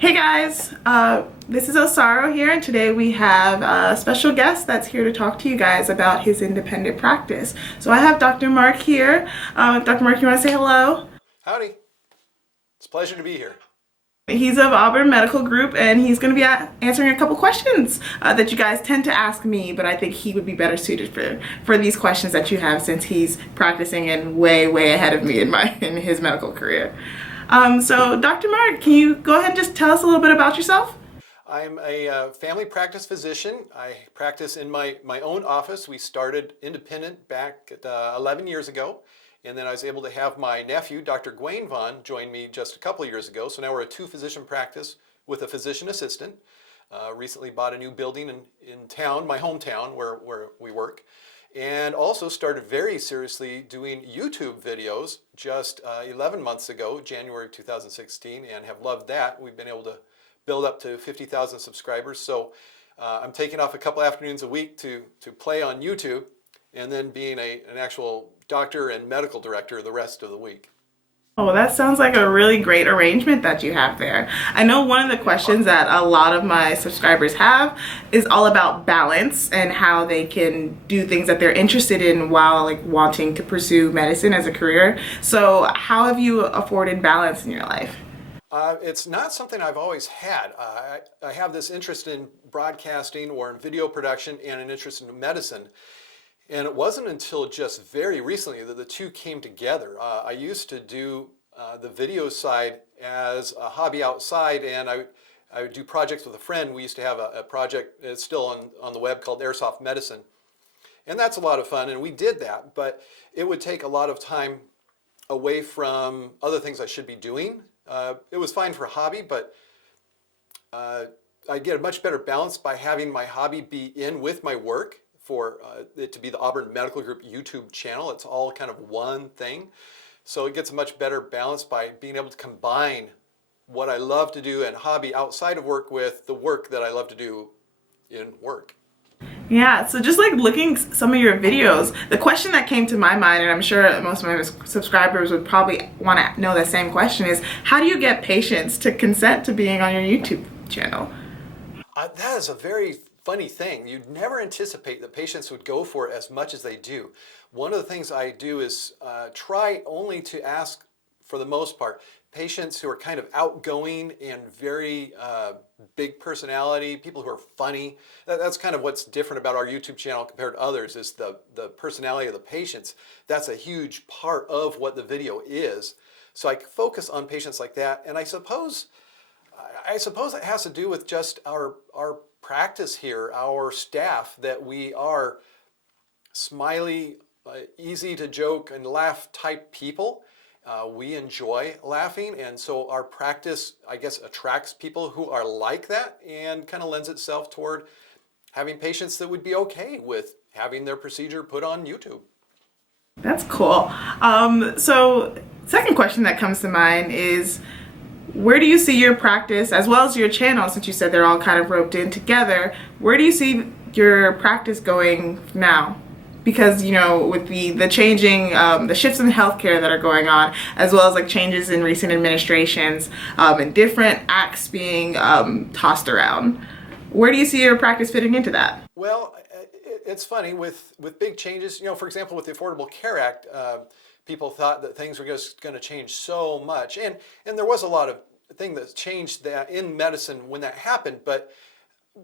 Hey guys, this is Osaro here, and today we have a special guest that's here to talk to you guys about his independent practice. So I have Dr. Mark here. Dr. Mark, you want to say hello? Howdy. It's a pleasure to be here. He's of Auburn Medical Group, and he's going to be answering a couple questions that you guys tend to ask me, but I think he would be better suited for these questions that you have, since he's practicing and way ahead of me in his medical career. So Dr. Mark, can you go ahead and just tell us a little bit about yourself? I'm a family practice physician. I practice in my own office. We started independent back 11 years ago, and then I was able to have my nephew, Dr. Vaughan, join me just a couple of years ago. So now we're a two-physician practice with a physician assistant. Recently bought a new building in town, my hometown, where we work. And also started very seriously doing YouTube videos just 11 months ago, January 2016, and have loved that. We've been able to build up to 50,000 subscribers. So I'm taking off a couple afternoons a week to play on YouTube, and then being an actual doctor and medical director the rest of the week. Oh, that sounds like a really great arrangement that you have there. I know one of the questions that a lot of my subscribers have is all about balance and how they can do things that they're interested in while wanting to pursue medicine as a career. So how have you afforded balance in your life? It's not something I've always had. I have this interest in broadcasting or in video production and an interest in medicine. And it wasn't until just very recently that the two came together. I used to do the video side as a hobby outside, and I would do projects with a friend. We used to have a project, it's still on the web, called Airsoft Medicine. And that's a lot of fun, and we did that, but it would take a lot of time away from other things I should be doing. It was fine for a hobby, but I get a much better balance by having my hobby be in with my work, for it to be the Auburn Medical Group YouTube channel. It's all kind of one thing. So it gets a much better balance by being able to combine what I love to do and hobby outside of work with the work that I love to do in work. Yeah, so just looking some of your videos, the question that came to my mind, and I'm sure most of my subscribers would probably want to know the same question, is how do you get patients to consent to being on your YouTube channel? That is a very funny thing. You'd never anticipate that patients would go for it as much as they do. One of the things I do is try only to ask, for the most part, patients who are kind of outgoing and very big personality, people who are funny. That's kind of what's different about our YouTube channel compared to others, is the personality of the patients. That's a huge part of what the video is. So I focus on patients like that, and I suppose it has to do with just our practice here, our staff, that we are smiley, easy to joke and laugh type people. We enjoy laughing, and so our practice, I guess, attracts people who are like that, and kind of lends itself toward having patients that would be okay with having their procedure put on YouTube. That's cool. So second question that comes to mind is, where do you see your practice, as well as your channel, since you said they're all kind of roped in together, where do you see your practice going now? Because, you know, with the changing, the shifts in healthcare that are going on, as well as changes in recent administrations, and different acts being tossed around, where do you see your practice fitting into that? Well, it's funny, with big changes, you know, for example, with the Affordable Care Act, people thought that things were just going to change so much, and there was a lot of thing that changed that in medicine when that happened. But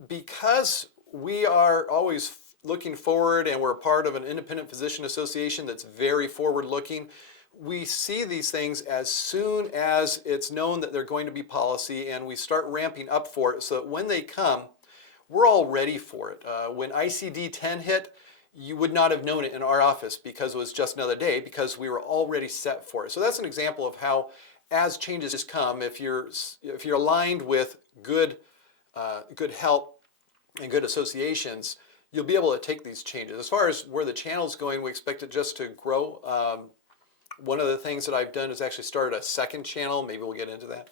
because we are always looking forward, and we're a part of an independent physician association that's very forward-looking, we see these things as soon as it's known that they're going to be policy, and we start ramping up for it, so that when they come, we're all ready for it. When ICD-10 hit, you would not have known it in our office because it was just another day, because we were already set for it. So that's an example of how, as changes come, if you're aligned with good help and good associations, you'll be able to take these changes. As far as where the channel's going, we expect it just to grow. One of the things that I've done is actually started a second channel. Maybe we'll get into that,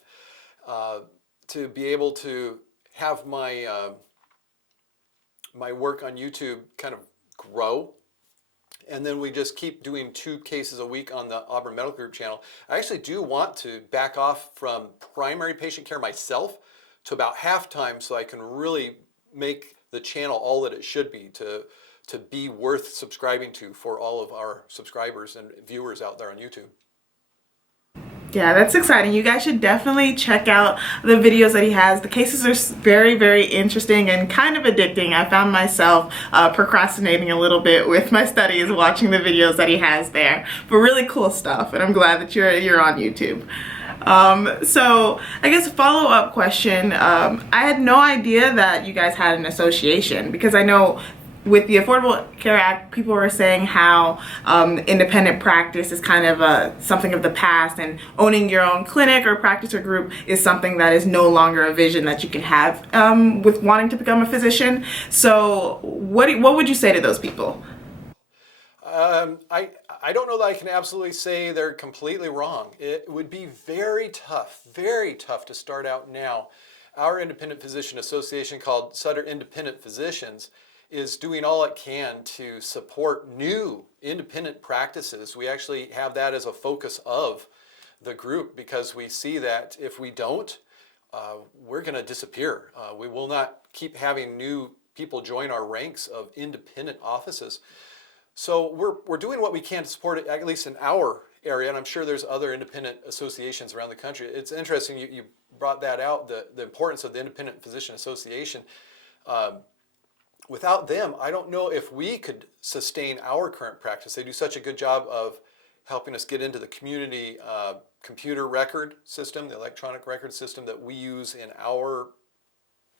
to be able to have my my work on YouTube kind of grow. And then we just keep doing 2 cases a week on the Auburn Medical Group channel. I actually do want to back off from primary patient care myself, to about halftime so I can really make the channel all that it should be to be worth subscribing to for all of our subscribers and viewers out there on YouTube. Yeah, that's exciting. You guys should definitely check out the videos that he has. The cases are very, very interesting and kind of addicting. I found myself procrastinating a little bit with my studies watching the videos that he has there. But really cool stuff, and I'm glad that you're on YouTube. So I guess a follow-up question. I had no idea that you guys had an association, because I know with the Affordable Care Act, people were saying how independent practice is kind of something of the past, and owning your own clinic or practice or group is something that is no longer a vision that you can have with wanting to become a physician. So what would you say to those people? I don't know that I can absolutely say they're completely wrong. It would be very tough to start out now. Our independent physician association, called Sutter Independent Physicians, is doing all it can to support new independent practices. We actually have that as a focus of the group, because we see that if we don't, we're going to disappear. We will not keep having new people join our ranks of independent offices. So we're doing what we can to support it, at least in our area, and I'm sure there's other independent associations around the country. It's interesting you brought that out, the importance of the Independent Physician Association. Without them, I don't know if we could sustain our current practice. They do such a good job of helping us get into the community computer record system, the electronic record system that we use in our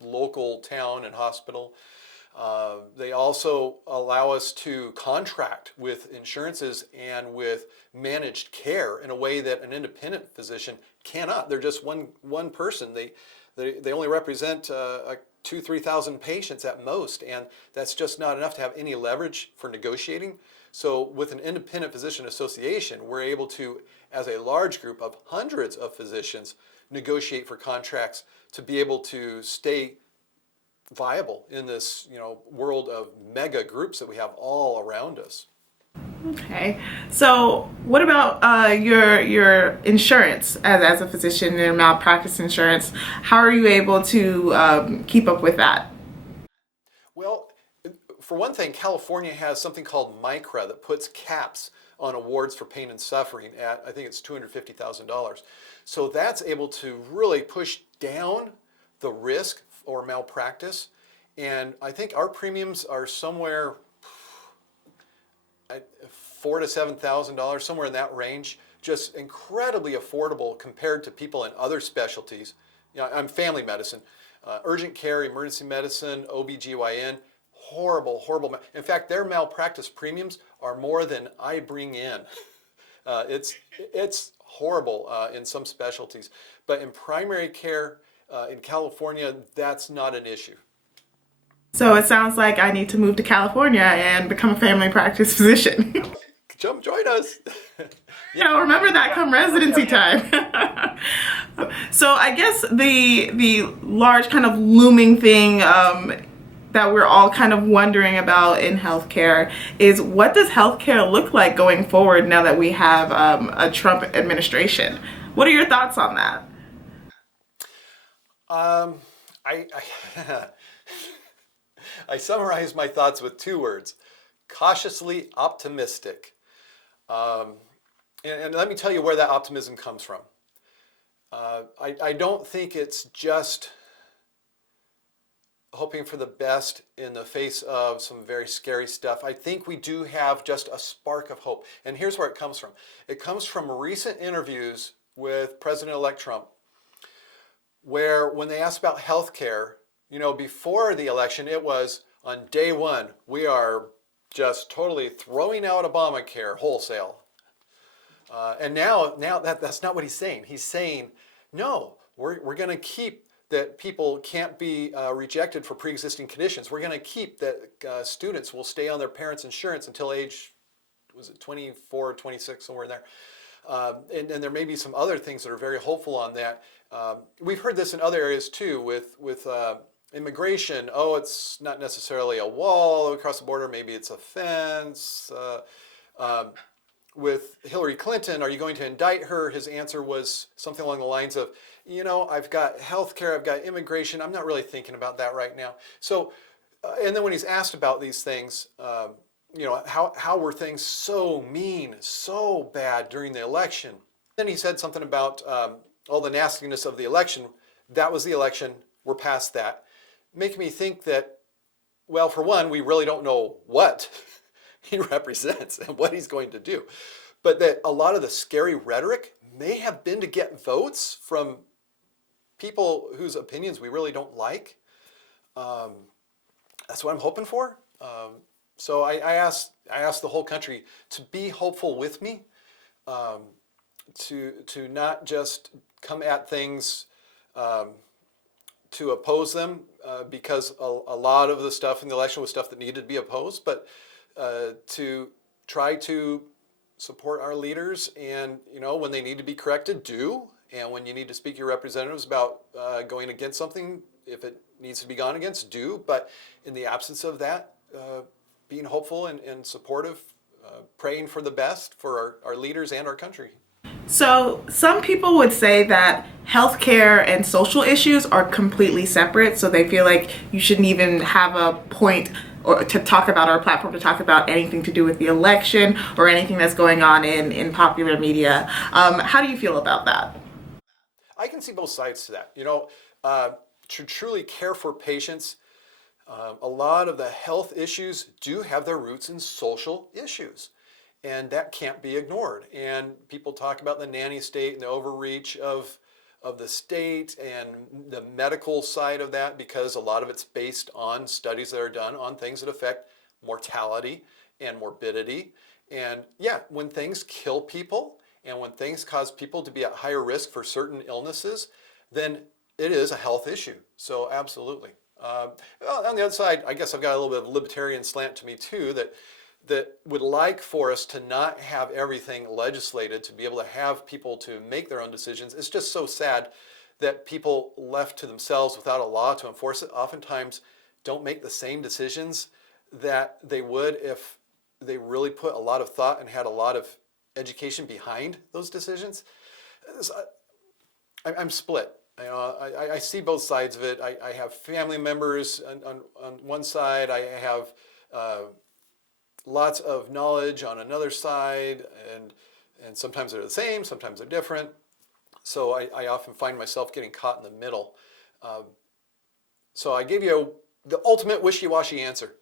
local town and hospital. They also allow us to contract with insurances and with managed care in a way that an independent physician cannot. They're just one person. They only represent 2,000-3,000 patients at most, and that's just not enough to have any leverage for negotiating. So with an independent physician association, we're able to, as a large group of hundreds of physicians, negotiate for contracts to be able to stay viable in this, world of mega groups that we have all around us. Okay, so what about your insurance as a physician and malpractice insurance? How are you able to keep up with that? Well, for one thing, California has something called MICRA that puts caps on awards for pain and suffering at, I think it's $250,000. So that's able to really push down the risk or malpractice. And I think our premiums are somewhere at $4,000 to $7,000, somewhere in that range. Just incredibly affordable compared to people in other specialties. I'm family medicine, urgent care, emergency medicine, OBGYN, horrible. In fact, their malpractice premiums are more than I bring in. It's horrible in some specialties. But in primary care, in California, that's not an issue. So it sounds like I need to move to California and become a family practice physician. Join us. Remember that come residency time. So I guess the large kind of looming thing that we're all kind of wondering about in healthcare is, what does healthcare look like going forward now that we have a Trump administration? What are your thoughts on that? I summarize my thoughts with two words: cautiously optimistic. And let me tell you where that optimism comes from. I don't think it's just hoping for the best in the face of some very scary stuff. I think we do have just a spark of hope. And here's where it comes from. It comes from recent interviews with President-elect Trump, where when they asked about health care, before the election, it was on day one, we are just totally throwing out Obamacare wholesale. And now that's not what he's saying. He's saying, no, we're going to keep that people can't be rejected for pre-existing conditions. We're going to keep that students will stay on their parents' insurance until age, was it 24, 26, somewhere in there. And there may be some other things that are very hopeful on that. We've heard this in other areas too, with immigration. Oh, it's not necessarily a wall across the border. Maybe it's a fence. with Hillary Clinton, are you going to indict her? His answer was something along the lines of, I've got health care, I've got immigration, I'm not really thinking about that right now. So, and then when he's asked about these things, how were things so mean, so bad during the election? Then he said something about all the nastiness of the election. That was the election, we're past that. Making me think that, well, for one, we really don't know what he represents and what he's going to do. But that a lot of the scary rhetoric may have been to get votes from people whose opinions we really don't like. That's what I'm hoping for. So I asked the whole country to be hopeful with me, to not just come at things to oppose them, because a lot of the stuff in the election was stuff that needed to be opposed, but to try to support our leaders, and when they need to be corrected, do, and when you need to speak to your representatives about going against something, if it needs to be gone against, do. But in the absence of that, being hopeful and supportive, praying for the best for our leaders and our country. So some people would say that healthcare and social issues are completely separate, so they feel like you shouldn't even have a point or to talk about our platform to talk about anything to do with the election or anything that's going on in popular media. How do you feel about that? I can see both sides to that. To truly care for patients, a lot of the health issues do have their roots in social issues. And that can't be ignored. And people talk about the nanny state and the overreach of the state and the medical side of that, because a lot of it's based on studies that are done on things that affect mortality and morbidity. And yeah, when things kill people and when things cause people to be at higher risk for certain illnesses, then it is a health issue. So absolutely. Well, on the other side, I guess I've got a little bit of a libertarian slant to me too, that would like for us to not have everything legislated, to be able to have people to make their own decisions. It's just so sad that people left to themselves without a law to enforce it oftentimes don't make the same decisions that they would if they really put a lot of thought and had a lot of education behind those decisions. I'm split. I see both sides of it. I have family members on one side. I have lots of knowledge on another side, and sometimes they're the same, sometimes they're different. So I often find myself getting caught in the middle. So I gave you the ultimate wishy-washy answer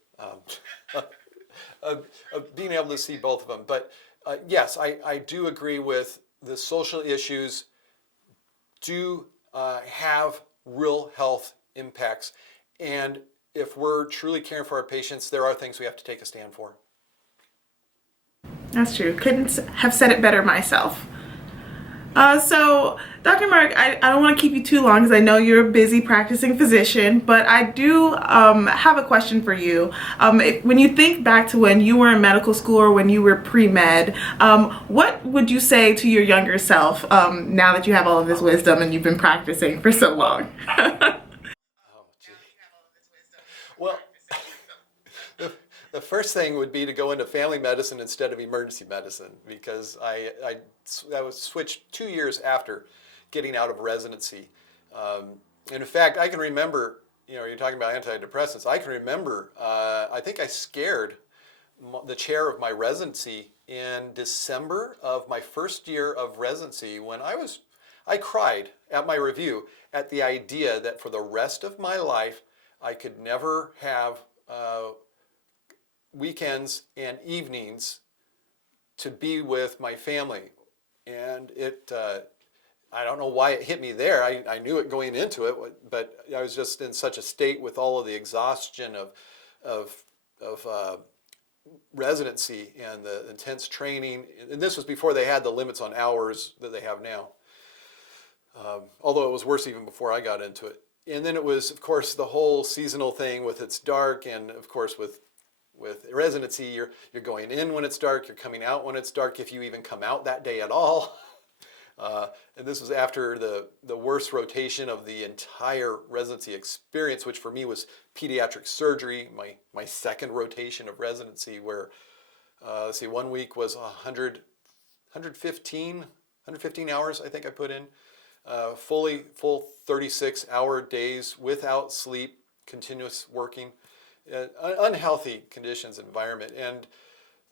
of being able to see both of them. But yes, I do agree with the social issues do have real health impacts. And if we're truly caring for our patients, there are things we have to take a stand for. That's true. Couldn't have said it better myself. So, Dr. Mark, I don't want to keep you too long because I know you're a busy practicing physician, but I do have a question for you. When you think back to when you were in medical school or when you were pre-med, what would you say to your younger self now that you have all of this wisdom and you've been practicing for so long? Oh, gee. Well, the first thing would be to go into family medicine instead of emergency medicine, because I was switched 2 years after getting out of residency. And in fact, I can remember, you're talking about antidepressants. I can remember, I think I scared the chair of my residency in December of my first year of residency when I cried at my review at the idea that for the rest of my life, I could never have weekends and evenings to be with my family. And I don't know why it hit me there. I knew it going into it, but I was just in such a state with all of the exhaustion of residency and the intense training. And this was before they had the limits on hours that they have now. Although it was worse even before I got into it. And then it was, of course, the whole seasonal thing with it's dark, and of course with residency, you're going in when it's dark, you're coming out when it's dark, if you even come out that day at all. And this was after the worst rotation of the entire residency experience, which for me was pediatric surgery, my second rotation of residency, where, let's see, 1 week was 100 115 hours I think I put in. Full 36-hour days without sleep, continuous working, unhealthy conditions, environment. And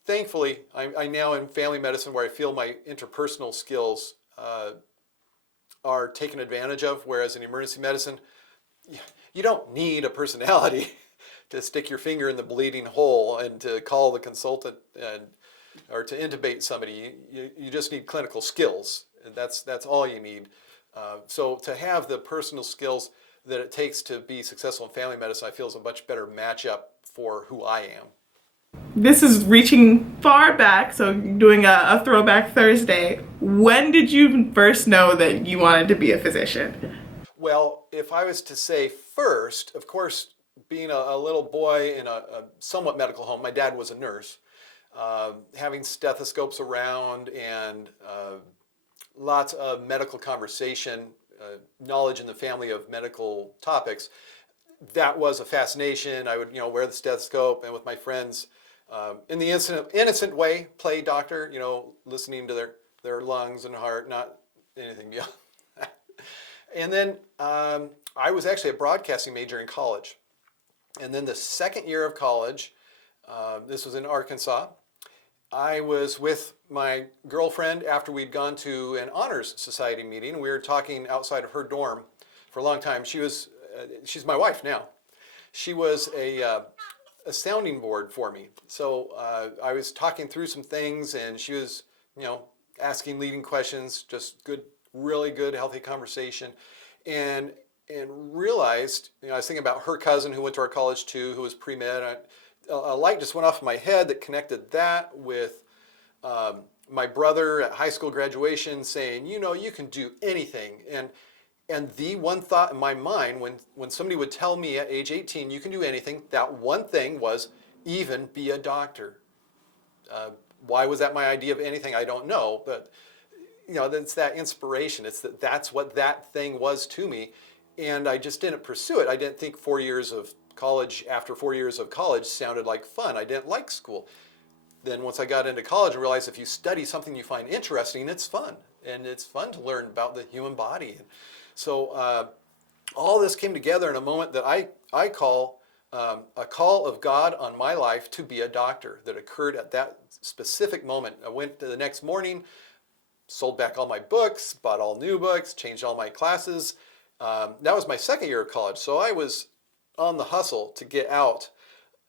thankfully, I now in family medicine where I feel my interpersonal skills are taken advantage of, whereas in emergency medicine, you don't need a personality to stick your finger in the bleeding hole and to call the consultant or to intubate somebody. You just need clinical skills, and that's all you need. So to have the personal skills that it takes to be successful in family medicine, I feel is a much better matchup for who I am. This is reaching far back, so doing a Throwback Thursday. When did you first know that you wanted to be a physician? Well, if I was to say first, of course, being a little boy in a somewhat medical home, my dad was a nurse, having stethoscopes around and lots of medical conversation, knowledge in the family of medical topics, that was a fascination. I would, wear the stethoscope and with my friends, in the innocent way, play doctor, listening to their lungs and heart, not anything beyond that. And then I was actually a broadcasting major in college. And then the second year of college, this was in Arkansas, I was with my girlfriend after we'd gone to an honors society meeting. We were talking outside of her dorm for a long time. She's my wife now. She was a sounding board for me. So I was talking through some things, and she was, asking leading questions, just good, really good, healthy conversation, and realized, I was thinking about her cousin who went to our college too, who was pre-med. A light just went off in my head that connected that with my brother at high school graduation saying, you can do anything. And the one thought in my mind when somebody would tell me at age 18, you can do anything, that one thing was even be a doctor. Why was that my idea of anything? I don't know, but it's that inspiration. It's that's what that thing was to me. And I just didn't pursue it. I didn't think 4 years of college, after 4 years of college, sounded like fun. I didn't like school. Then once I got into college, I realized if you study something you find interesting, it's fun. And it's fun to learn about the human body. So all this came together in a moment that I call a call of God on my life to be a doctor that occurred at that specific moment. I went the next morning, sold back all my books, bought all new books, changed all my classes. That was my second year of college. So I was on the hustle to get out,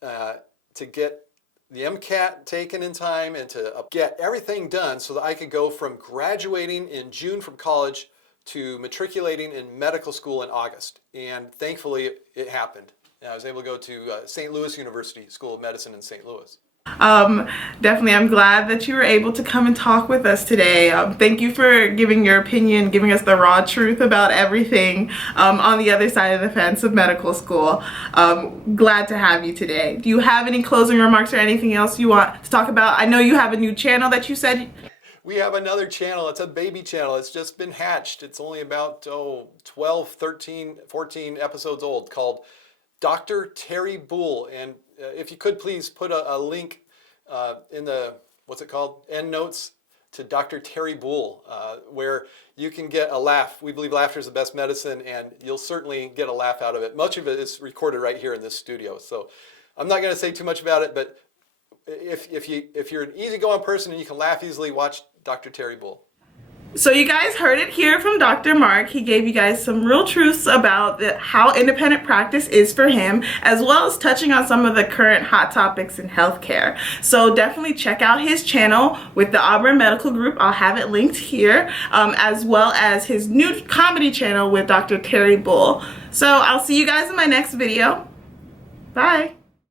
to get the MCAT taken in time and to get everything done so that I could go from graduating in June from college to matriculating in medical school in August. And thankfully it happened. And I was able to go to St. Louis University School of Medicine in St. Louis. Definitely, I'm glad that you were able to come and talk with us today. Thank you for giving your opinion, giving us the raw truth about everything on the other side of the fence of medical school. Glad to have you today. Do you have any closing remarks or anything else you want to talk about? I know you have a new channel that you said. We have another channel. It's a baby channel. It's just been hatched. It's only about 12, 13, 14 episodes old, called Dr. Terry Bull. And if you could please put a link in the, end notes to Dr. Terry Bull, where you can get a laugh. We believe laughter is the best medicine, and you'll certainly get a laugh out of it. Much of it is recorded right here in this studio. So I'm not going to say too much about it, but if you're an easygoing person and you can laugh easily, watch Dr. Terry Bull. So you guys heard it here from Dr. Mark. He gave you guys some real truths about how independent practice is for him, as well as touching on some of the current hot topics in healthcare. So definitely check out his channel with the Auburn Medical Group. I'll have it linked here, as well as his new comedy channel with Dr. Terry Bull. So I'll see you guys in my next video. Bye.